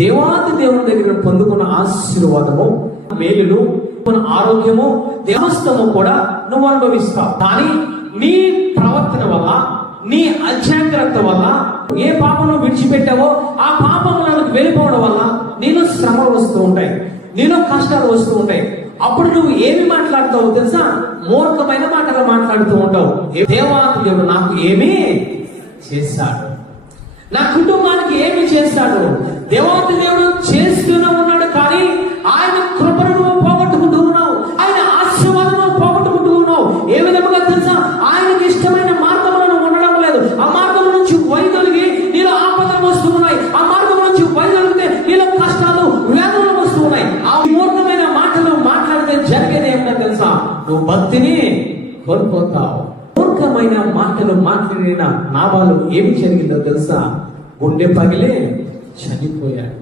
దేవాది దేవుని దగ్గర పొందుకున్న ఆశీర్వాదము, మేలులు, ఆరోగ్యము, దేవస్థము కూడా నువ్వు అనుభవిస్తావు. కానీ నీ ప్రవర్తన వల్ల, నీ అజాగ్రత్త వల్ల, ఏ పాపను విడిచిపెట్టావో ఆ పాపములను వెళ్ళిపోవడం వల్ల నీలో శ్రమలు వస్తూ ఉంటాయి, నీలో కష్టాలు వస్తూ ఉంటాయి. అప్పుడు నువ్వు ఏమి మాట్లాడతావు తెలుసా? మూర్ఖమైన మాటలు మాట్లాడుతూ ఉంటావు. దేవాది దేవుడు నాకు ఏమి చేశాడు, నా కుటుంబానికి ఏమి చేశాడు? దేవాది దేవుడు చేస్తూనే ఉన్నాడు, కానీ ఆయన కృపను నువ్వు పోగొట్టుకుంటూ ఉన్నావు, ఆయన ఆశీర్వాదం పోగొట్టుకుంటూ ఉన్నావు. ఏ విధముగా తెలుసా? ఆయనకి ఇష్టమైన మార్గంలో ఉండడం లేదు. ఆ మార్గం నుంచి వైదొలిగి నీలో ఆపదలు వస్తూ ఉన్నాయి. ఆ మార్గం నుంచి వైదొలిగితే నీలో కష్టాలు, వేదనలు వస్తూ ఉన్నాయి. ఆ మూర్ఖమైన మాటలు మాట్లాడితే జరిగేది ఏమిటో తెలుసా? నువ్వు భక్తిని కోల్పోతావు. మూర్ఖమైన మాటలు మాట్లాడిన నాబాలు ఏమి జరిగిందో తెలుసా? గుండె పగిలే చనిపోయాడు.